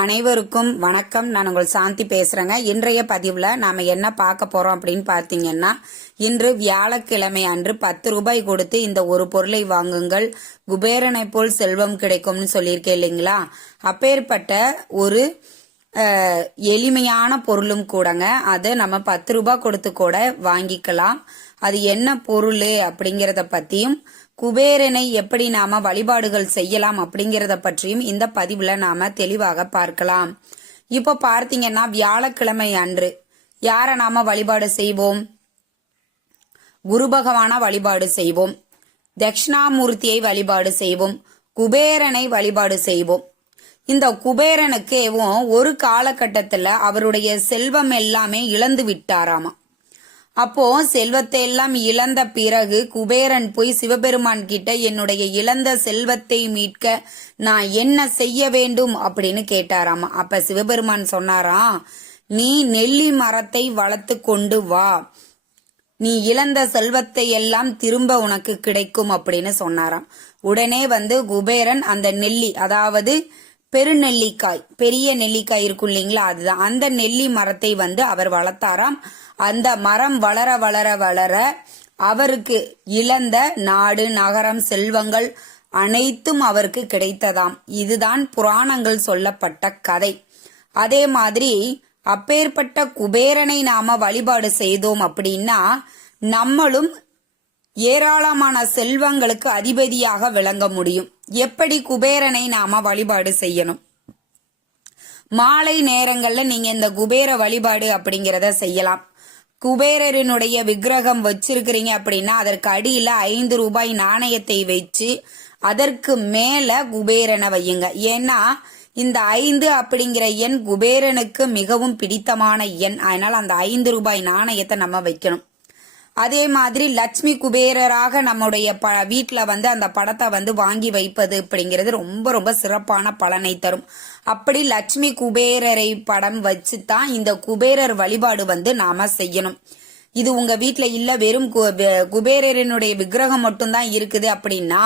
அனைவருக்கும் வணக்கம். நான் உங்கள் சாந்தி பேசுறேங்க. இன்றைய பதிவுல நாம என்ன பார்க்க போறோம் அப்படின்னு பார்த்தீங்கன்னா இன்று வியாழக்கிழமை அன்று பத்து ரூபாய் கொடுத்து இந்த ஒரு பொருளை வாங்குங்கள். குபேரனை போல் செல்வம் கிடைக்கும்னு சொல்லியிருக்கேன் இல்லைங்களா? அப்பேற்பட்ட ஒரு எளிமையான பொருளும் கூடங்க. அதை நம்ம பத்து ரூபாய் கொடுத்து கூட வாங்கிக்கலாம். அது என்ன பொருள் அப்படிங்கறத பத்தியும் குபேரனை எப்படி நாம வழிபாடுகள் செய்யலாம் அப்படிங்கறத பற்றியும் இந்த பதிவுல நாம தெளிவாக பார்க்கலாம். இப்போ பார்த்தீங்கன்னா வியாழக்கிழமை அன்று யாரை நாம வழிபாடு செய்வோம்? குரு பகவான வழிபாடு செய்வோம். தட்சிணாமூர்த்தியை வழிபாடு செய்வோம். குபேரனை வழிபாடு செய்வோம். இந்த குபேரனுக்கேவும் ஒரு காலகட்டத்துல அவருடைய செல்வம் எல்லாமே இழந்து விட்டாராமா? அப்போ செல்வத்தை எல்லாம் இழந்த பிறகு குபேரன் போய் சிவபெருமான் கிட்ட என்னுடைய இழந்த செல்வத்தை மீட்க நான் என்ன செய்ய வேண்டும்? அப்படின்னு கேட்டாராமா. அப்ப சிவபெருமான் சொன்னாராம் நீ நெல்லி மரத்தை வளர்த்து கொண்டு வா. நீ இழந்த செல்வத்தை எல்லாம் திரும்ப உனக்கு கிடைக்கும் அப்படின்னு சொன்னாராம். உடனே வந்து குபேரன் அந்த நெல்லி அதாவது பெருநெல்லிக்காய் பெரிய நெல்லிக்காய் இருக்கும் இல்லைங்களா? அதுதான். அந்த நெல்லி மரத்தை வந்து அவர் வளர்த்தாராம். அந்த மரம் வளர வளர வளர அவருக்கு இழந்த நாடு நகரம் செல்வங்கள் அனைத்தும் அவருக்கு கிடைத்ததாம். இதுதான் புராணங்கள் சொல்லப்பட்ட கதை. அதே மாதிரி அப்பேற்பட்ட குபேரனை நாம வழிபாடு செய்தோம் அப்படின்னா நம்மளும் ஏராளமான செல்வங்களுக்கு அதிபதியாக விளங்க முடியும். எப்படி குபேரனை நாம வழிபாடு செய்யணும்? மாலை நேரங்கள்ல நீங்க இந்த குபேர வழிபாடு அப்படிங்கிறத செய்யலாம். குபேரரினுடைய விக்கிரகம் வச்சிருக்கிறீங்க அப்படின்னா அதற்கு அடியில ஐந்து ரூபாய் நாணயத்தை வச்சு அதற்கு மேல குபேரனை வையுங்க. ஏன்னா இந்த ஐந்து அப்படிங்கிற எண் குபேரனுக்கு மிகவும் பிடித்தமான எண். அதனால அந்த ஐந்து ரூபாய் நாணயத்தை நம்ம வைக்கணும். அதே மாதிரி லட்சுமி குபேரராக நம்முடைய ப வீட்டில் வந்து அந்த படத்தை வந்து வாங்கி வைப்பது அப்படிங்கிறது ரொம்ப ரொம்ப சிறப்பான பலனை தரும். அப்படி லட்சுமி குபேரரை படம் வச்சு தான் இந்த குபேரர் வழிபாடு வந்து நாம செய்யணும். இது உங்க வீட்டில் இல்ல வெறும் கு- குபேரரினுடைய விக்கிரகம் மட்டும்தான் இருக்குது அப்படின்னா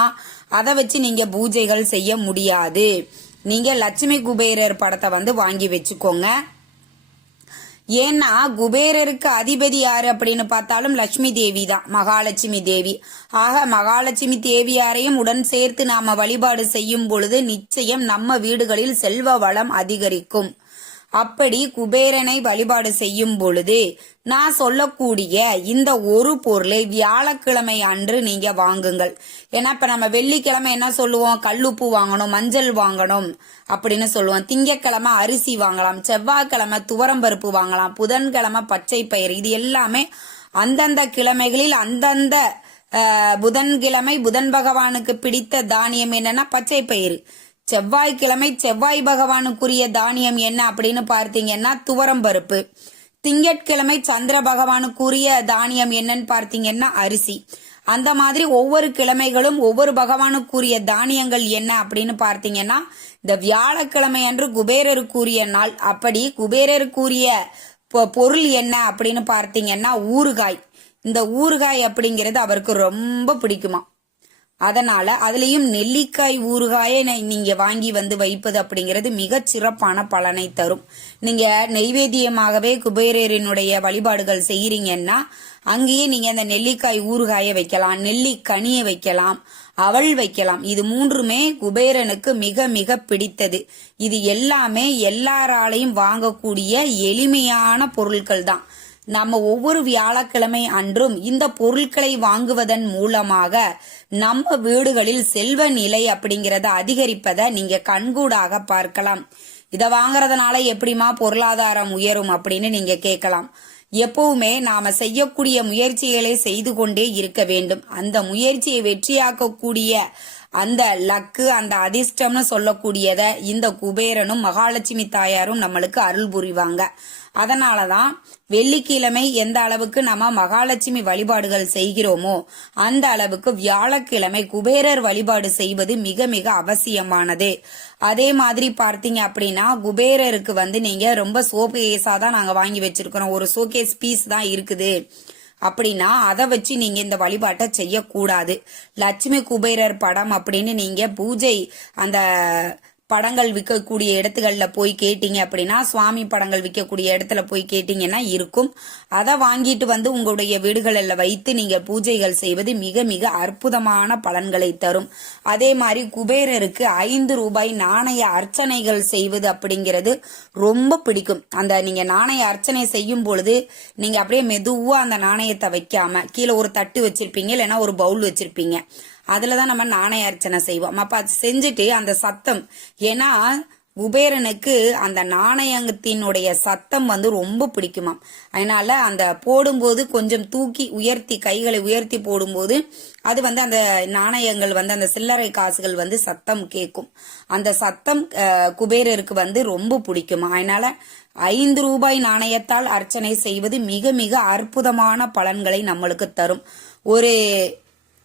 அதை வச்சு நீங்க பூஜைகள் செய்ய முடியாது. நீங்க லட்சுமி குபேரர் படத்தை வந்து வாங்கி வச்சுக்கோங்க. ஏன்னா குபேரருக்கு அதிபதி யாரு அப்படின்னு பார்த்தாலும் லட்சுமி தேவி தான் மகாலட்சுமி தேவி. ஆக மகாலட்சுமி தேவியாரையும் உடன் சேர்த்து நாம வழிபாடு செய்யும் பொழுது நிச்சயம் நம்ம வீடுகளில் செல்வ வளம் அதிகரிக்கும். அப்படி குபேரனை வழிபாடு செய்யும் பொழுது நான் சொல்லக்கூடிய இந்த ஒரு பொருளை வியாழக்கிழமை அன்று நீங்க வாங்குங்கள். ஏன்னா இப்ப நம்ம வெள்ளிக்கிழமை என்ன சொல்லுவோம்? கல்லுப்பு வாங்கணும் மஞ்சள் வாங்கணும் அப்படின்னு சொல்லுவோம். திங்கக்கிழமை அரிசி வாங்கலாம் செவ்வாய்க்கிழமை துவரம்பருப்பு வாங்கலாம் புதன்கிழமை பச்சை பயிர் இது எல்லாமே அந்தந்த கிழமைகளில் அந்தந்த புதன்கிழமை புதன் பகவானுக்கு பிடித்த தானியம் என்னன்னா பச்சை பயிர் செவ்வாய்க்கிழமை செவ்வாய் பகவானுக்குரிய தானியம் என்ன அப்படின்னு பார்த்தீங்கன்னா துவரம் பருப்பு திங்கட்கிழமை சந்திர பகவானுக்குரிய தானியம் என்னன்னு பார்த்தீங்கன்னா அரிசி. அந்த மாதிரி ஒவ்வொரு கிழமைகளும் ஒவ்வொரு பகவானுக்குரிய தானியங்கள் என்ன அப்படின்னு பார்த்தீங்கன்னா இந்த வியாழக்கிழமை அன்று குபேரருக்குரிய நாள். அப்படி குபேரருக்குரிய பொ- பொருள் என்ன அப்படின்னு பார்த்தீங்கன்னா ஊறுகாய். இந்த ஊறுகாய் அப்படிங்கிறது அவருக்கு ரொம்ப பிடிக்குமா அதனால அதுலயும் நெல்லிக்காய் ஊறுகாயை நீங்க வாங்கி வந்து வைப்பது அப்படிங்கிறது மிகச் சிறப்பான பலனை தரும். நீங்க நெய்வேத்தியமாகவே குபேரரினுடைய வழிபாடுகள் செய்யறீங்கன்னா அங்கேயே நீங்க அந்த நெல்லிக்காய் ஊறுகாயை வைக்கலாம் நெல்லிக்கனியை வைக்கலாம் அவள் வைக்கலாம். இது மூன்றுமே குபேரனுக்கு மிக மிக பிடித்தது. இது எல்லாமே எல்லாராலையும் வாங்கக்கூடிய எளிமையான பொருட்கள் தான் நம்ம ஒவ்வொரு வியாழக்கிழமை அன்றும் இந்த பொருட்களை வாங்குவதன் மூலமாக நம்ம வீடுகளில் செல்வ நிலை அப்படிங்கறத அதிகரிப்பதை நீங்க கண்கூடாக பார்க்கலாம். இதை வாங்குறதுனால எப்படிமா பொருளாதாரம் உயரும் அப்படின்னு நீங்க கேட்கலாம். எப்பவுமே நாம செய்யக்கூடிய முயற்சிகளை செய்து கொண்டே இருக்க வேண்டும். அந்த முயற்சியை வெற்றியாக்கக்கூடிய அந்த லக்கு அந்த அதிர்ஷ்டம்னு சொல்லக்கூடியத இந்த குபேரனும் மகாலட்சுமி தாயாரும் நம்மளுக்கு அருள் புரிவாங்க. அதனாலதான் வெள்ளிக்கிழமை எந்த அளவுக்கு நம்ம மகாலட்சுமி வழிபாடுகள் செய்கிறோமோ அந்த அளவுக்கு வியாழக்கிழமை குபேரர் வழிபாடு செய்வது மிக மிக அவசியமானது. அதே மாதிரி பார்த்தீங்க அப்படின்னா குபேரருக்கு வந்து நீங்க ரொம்ப சோகேஸா தான் நாங்க வாங்கி வச்சிருக்கிறோம். ஒரு சோகே சோகேஸ் பீஸ் தான் இருக்குது. அப்படின்னா அதை வச்சு நீங்க இந்த வழிபாட்டை செய்யக்கூடாது. லட்சுமி குபேரர் படம் அப்படின்னு நீங்க பூஜை அந்த படங்கள் விற்கக்கூடிய இடத்துகளில் போய் கேட்டீங்க அப்படின்னா சுவாமி படங்கள் விற்கக்கூடிய இடத்துல போய் கேட்டீங்கன்னா இருக்கும். அதை வாங்கிட்டு வந்து உங்களுடைய வீடுகளில் வைத்து நீங்கள் பூஜைகள் செய்வது மிக மிக அற்புதமான பலன்களை தரும். அதே மாதிரி குபேரருக்கு ஐந்து ரூபாய் நாணய அர்ச்சனைகள் செய்வது அப்படிங்கிறது ரொம்ப பிடிக்கும். அந்த நீங்கள் நாணய அர்ச்சனை செய்யும் பொழுது நீங்கள் அப்படியே மெதுவாக அந்த நாணயத்தை வைக்காம கீழே ஒரு தட்டு வச்சிருப்பீங்க இல்லைன்னா ஒரு பவுல் வச்சிருப்பீங்க. அதுல தான் நம்ம நாணய அர்ச்சனை செய்வோம். அப்ப அது செஞ்சுட்டு அந்த சத்தம் ஏன்னா குபேரனுக்கு அந்த நாணயத்தினுடைய சத்தம் வந்து ரொம்ப பிடிக்குமாம். அதனால அந்த போடும்போது கொஞ்சம் தூக்கி உயர்த்தி கைகளை உயர்த்தி போடும்போது அது வந்து அந்த நாணயங்கள் வந்து அந்த சில்லறை காசுகள் வந்து சத்தம் கேட்கும் அந்த சத்தம் குபேரருக்கு வந்து ரொம்ப பிடிக்குமா அதனால ஐந்து ரூபாய் நாணயத்தால் அர்ச்சனை செய்வது மிக மிக அற்புதமான பலன்களை நம்மளுக்கு தரும். ஒரு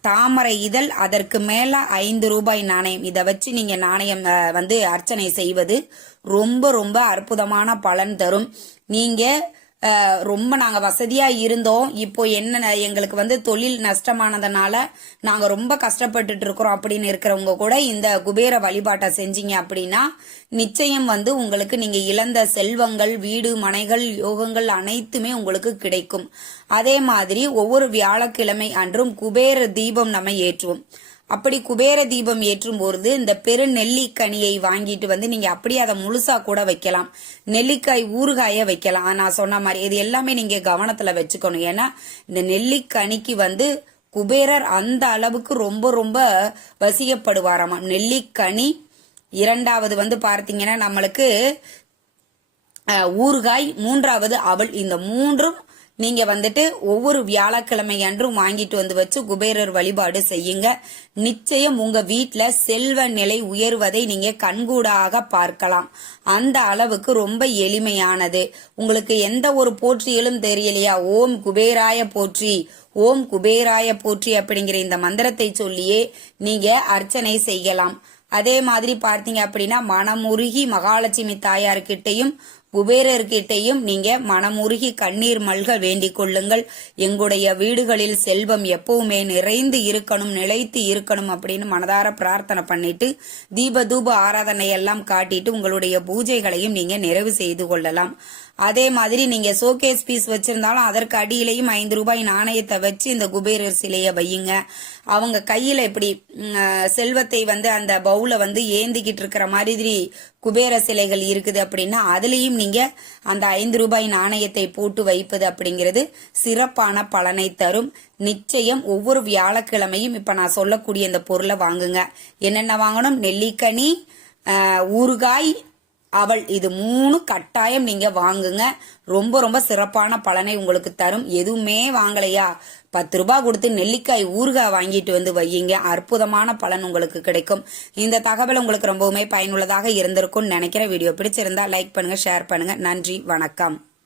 தாமரை இதழ் அதற்கு மேல ஐந்து ரூபாய் நாணயம். இதை வச்சு நீங்க நாணயம் வந்து அர்ச்சனை செய்வது ரொம்ப ரொம்ப அற்புதமான பலன் தரும். நீங்க ரொம்ப நாங்கள் வசதியாக இருந்தோம். இப்போ என்ன எங்களுக்கு வந்து தொழில் நஷ்டமானதுனால நாங்கள் ரொம்ப கஷ்டப்பட்டுட்டு இருக்கிறோம் அப்படின்னு இருக்கிறவங்க கூட இந்த குபேர வழிபாட்டை செஞ்சீங்க அப்படின்னா நிச்சயம் வந்து உங்களுக்கு நீங்கள் இழந்த செல்வங்கள் வீடு மனைகள் யோகங்கள் அனைத்துமே உங்களுக்கு கிடைக்கும். அதே மாதிரி ஒவ்வொரு வியாழக்கிழமை அன்றும் குபேர தீபம் நம்ம ஏற்றுவோம். அப்படி குபேர தீபம் ஏற்றும் பொழுது இந்த பெரு நெல்லிக்கனியை வாங்கிட்டு வந்து நீங்க அப்படியே அதை முழுசா கூட வைக்கலாம். நெல்லிக்காய் ஊறுகாய வைக்கலாம். நான் சொன்ன மாதிரி இது எல்லாமே நீங்க கவனத்துல வச்சுக்கணும். ஏன்னா இந்த நெல்லிக்கனிக்கு வந்து குபேரர் அந்த அளவுக்கு ரொம்ப ரொம்ப வசியப்படுவாராமா. நெல்லிக்கனி இரண்டாவது வந்து பார்த்தீங்கன்னா நம்மளுக்கு ஊறுகாய் மூன்றாவது அவள் இந்த மூன்றும் நீங்க வந்துட்டு ஒவ்வொரு வியாழக்கிழமை அன்றும் வாங்கிட்டு வந்து வச்சு குபேரர் வழிபாடு செய்யுங்க. நிச்சயம் உங்க வீட்டில் செல்வ நிலை உயர்வதை நீங்க கண்கூடாக பார்க்கலாம். அந்த அளவுக்கு ரொம்ப எளிமையானது. உங்களுக்கு எந்த ஒரு போற்றியிலும் தெரியலையா? ஓம் குபேராய போற்றி ஓம் குபேராய போற்றி அப்படிங்கிற இந்த மந்திரத்தை சொல்லியே நீங்க அர்ச்சனை செய்யலாம். அதே மாதிரி பார்த்தீங்க அப்படின்னா மனமுருகி மகாலட்சுமி தாயார்கிட்டையும் குபேரர்கிட்டையும் நீங்க மனமுருகி கண்ணீர் மல்க வேண்டிக் கொள்ளுங்கள். எங்களுடைய வீடுகளில் செல்வம் எப்பவுமே நிறைந்து இருக்கணும் நிலைத்து இருக்கணும் அப்படின்னு மனதார பிரார்த்தனை பண்ணிட்டு தீப தூப ஆராதனை எல்லாம் காட்டிட்டு உங்களுடைய பூஜைகளையும் நீங்க நிறைவு செய்து கொள்ளலாம். அதே மாதிரி நீங்க ஷோகேஸ் பீஸ் வச்சிருந்தாலும் அதற்கு அடியிலையும் ஐந்து ரூபாய் நாணயத்தை வச்சு இந்த குபேரர் சிலையை வையுங்க. அவங்க கையில இப்படி செல்வத்தை வந்து அந்த பவுல வந்து ஏந்திக்கிட்டு இருக்கிற மாதிரி குபேர சிலைகள் இருக்குது அப்படின்னா அதுலேயும் நீங்க அந்த ஐந்து ரூபாய் நாணயத்தை போட்டு வைப்பது அப்படிங்கிறது சிறப்பான பலனை தரும். நிச்சயம் ஒவ்வொரு வியாழக்கிழமையும் இப்ப நான் சொல்லக்கூடிய இந்த பொருளை வாங்குங்க. என்னென்ன வாங்கணும்? நெல்லிக்கனி ஊறுகாய் அவள் இது மூணு கட்டாயம் நீங்க வாங்குங்க. ரொம்ப ரொம்ப சிறப்பான பலனை உங்களுக்கு தரும். எதுவுமே வாங்கலையா? பத்து ரூபாய் கொடுத்து நெல்லிக்காய் ஊறுகாய் வாங்கிட்டு வந்து வையுங்க. அற்புதமான பலன் உங்களுக்கு கிடைக்கும். இந்த தகவல் உங்களுக்கு ரொம்பவுமே பயனுள்ளதாக இருந்திருக்கும்னு நினைக்கிற வீடியோ பிடிச்சிருந்தா லைக் பண்ணுங்க ஷேர் பண்ணுங்க. நன்றி வணக்கம்.